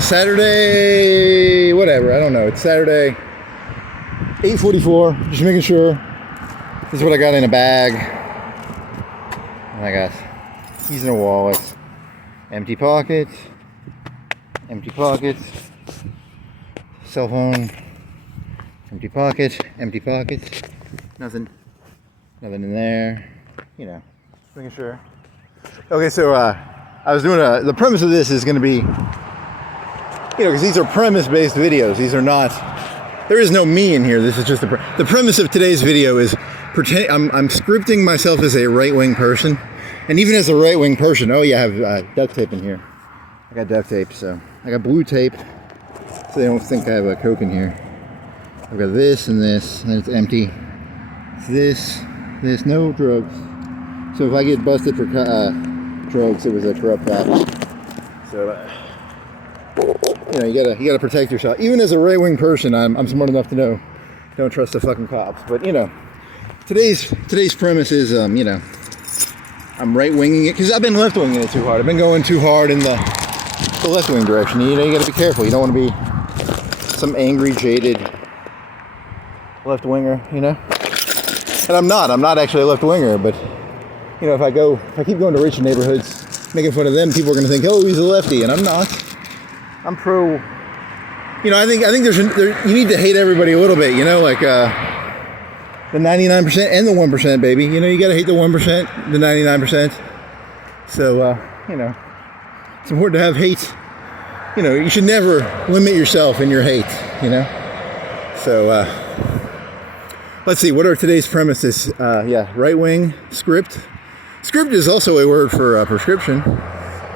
Saturday, whatever, I don't know. It's Saturday, 8:44. Just making sure. This is what I got in a bag. And I got keys in a wallet. Empty pockets. Empty pockets. Cell phone. Empty pocket. Empty pockets. Nothing in there. You know, making sure. Okay, so I was doing the premise of this is going to be, because these are premise-based videos. These are not, there is no me in here. This is just the premise of today's video is I'm scripting myself as a right-wing person. And even as a right-wing person, oh yeah, I have duct tape in here. I got duct tape, so I got blue tape, so they don't think I have a Coke in here. I've got this, and it's empty. It's this, no drugs. So if I get busted for drugs, it was a corrupt package. So you gotta protect yourself. Even as a right-wing person, I'm smart enough to know don't trust the fucking cops. But today's premise is I'm right-winging it because I've been left-winging it too hard. I've been going too hard in the left-wing direction. You gotta be careful. You don't want to be some angry, jaded left-winger. And I'm not actually a left-winger, but if I keep going to rich neighborhoods, making fun of them, people are going to think, oh, he's a lefty, and I'm not. I'm pro. I think you need to hate everybody a little bit, like the 99% and the 1%, baby. You got to hate the 1%, the 99%. So, it's important to have hate. You should never limit yourself in your hate, So, let's see, what are today's premises? Right-wing, script. Script is also a word for prescription.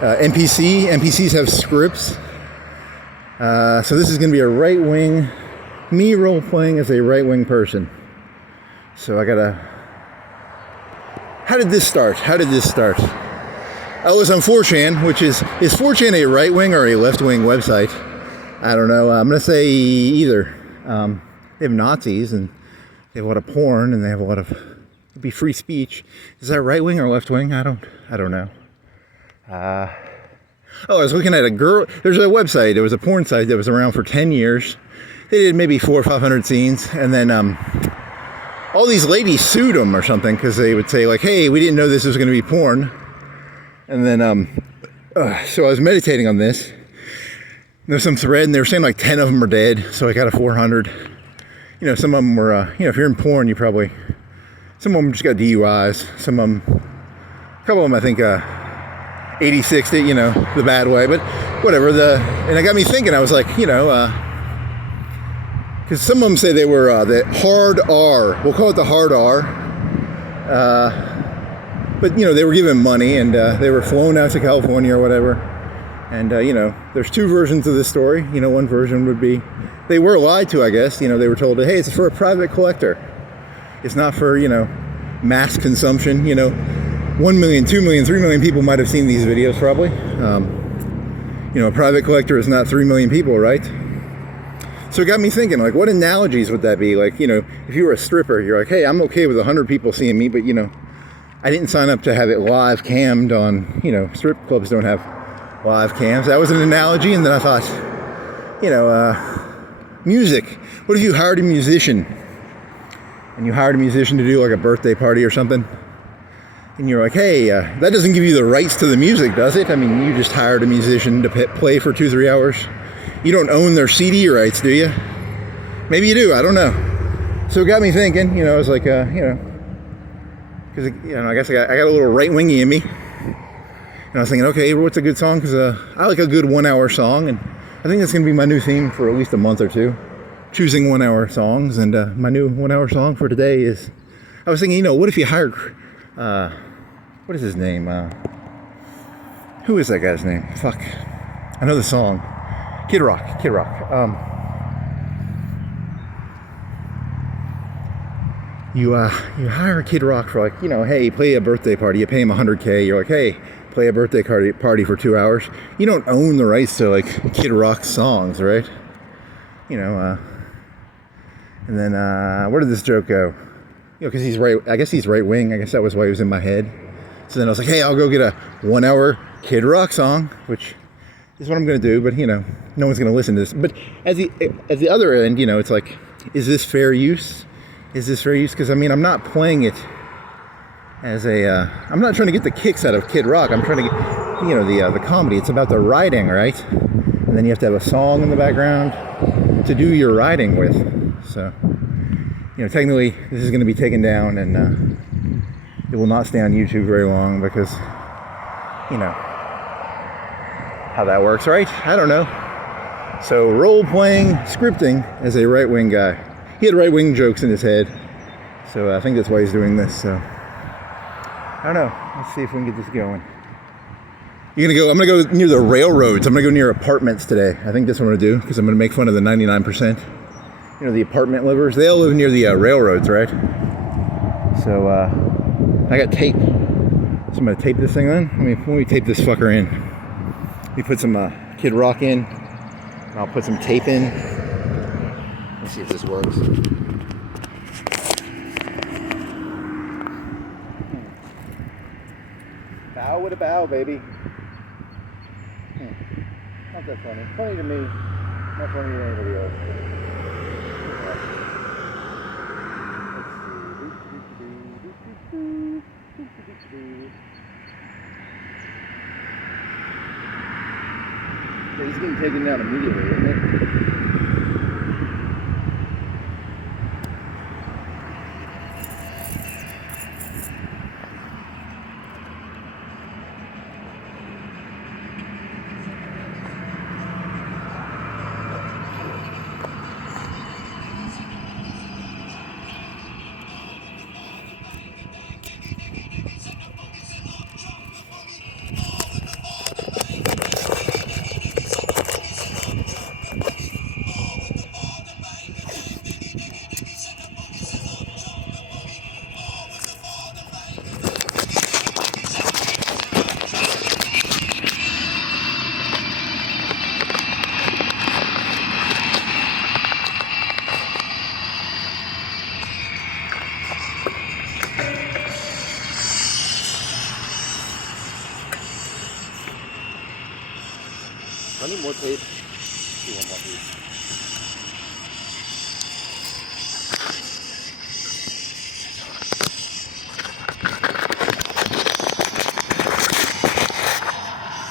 NPCs have scripts. So this is going to be a right-wing, me role-playing as a right-wing person. So how did this start? I was on 4chan, which is 4chan a right-wing or a left-wing website? I don't know. I'm going to say either. They have Nazis, and they have a lot of porn, and they have a lot of be free speech. Is that right wing or left wing? I don't know. I was looking at a girl. There's a website. It was a porn site that was around for 10 years. They did maybe 400 or 500 scenes, and then all these ladies sued them or something because they would say like, "Hey, we didn't know this was going to be porn." And then so I was meditating on this. There's some thread, and they were saying like 10 of them are dead. So I got a 400. Some of them were, if you're in porn, some of them just got DUIs. A couple of them, I think, 86'd it, the bad way. But whatever. And it got me thinking. I was like, because some of them say they were the hard R. We'll call it the hard R. But they were given money, and they were flown out to California or whatever. And there's two versions of the story. One version would be they were lied to, I guess. They were told, hey, it's for a private collector. It's not for, mass consumption. 1 million, 2 million, 3 million people might have seen these videos probably. A private collector is not 3 million people, right? So it got me thinking, like, what analogies would that be? Like, if you were a stripper, you're like, hey, I'm okay with 100 people seeing me, but, I didn't sign up to have it live cammed on, strip clubs don't have live cams. That was an analogy. And then I thought, music. What if you hired a musician? And you hired a musician to do like a birthday party or something, and you're like, hey, that doesn't give you the rights to the music, does it? I mean, you just hired a musician to play for 2-3 hours. You don't own their CD rights, do you? Maybe you do, I don't know. So it got me thinking, I was like, because, I guess I got a little right-wingy in me. And I was thinking, okay, what's a good song? Because I like a good 1-hour song, and I think that's going to be my new theme for at least a month or two. Choosing 1-hour songs, and my new 1-hour song for today is, I was thinking, what if you hired, what is his name? Who is that guy's name? Fuck. I know the song. Kid Rock. You hire Kid Rock for like, hey, play a birthday party. You pay him $100K. You're like, hey, play a birthday party for 2 hours. You don't own the rights to like Kid Rock songs, right? And then, where did this joke go? Because he's right, I guess he's right wing. I guess that was why he was in my head. So then I was like, hey, I'll go get a 1-hour Kid Rock song, which is what I'm going to do, but, you know, no one's going to listen to this. But at the other end, you know, it's like, is this fair use? Is this fair use? Because, I mean, I'm not playing it as a, I'm not trying to get the kicks out of Kid Rock. I'm trying to get, you know, the comedy. It's about the riding, right? And then you have to have a song in the background to do your riding with. So, you know, technically, this is going to be taken down, and it will not stay on YouTube very long because, you know, how that works, right? I don't know. So, role-playing, scripting as a right-wing guy. He had right-wing jokes in his head, so I think that's why he's doing this. So, I don't know. Let's see if we can get this going. You're gonna go. I'm gonna go near the railroads. I'm gonna go near apartments today. I think that's what I'm gonna do because I'm gonna make fun of the 99%. You know, the apartment livers. They all live near the railroads, right? So I got tape. So I'm gonna tape this thing on. Let me tape this fucker in. Let me put some Kid Rock in. And I'll put some tape in. Let's see if this works. Bow with a bow, baby. Not that funny. Funny to me. Not funny to anybody else. Let's see. Yeah, he's getting taken down immediately, isn't it? I need more tape. Do one more piece.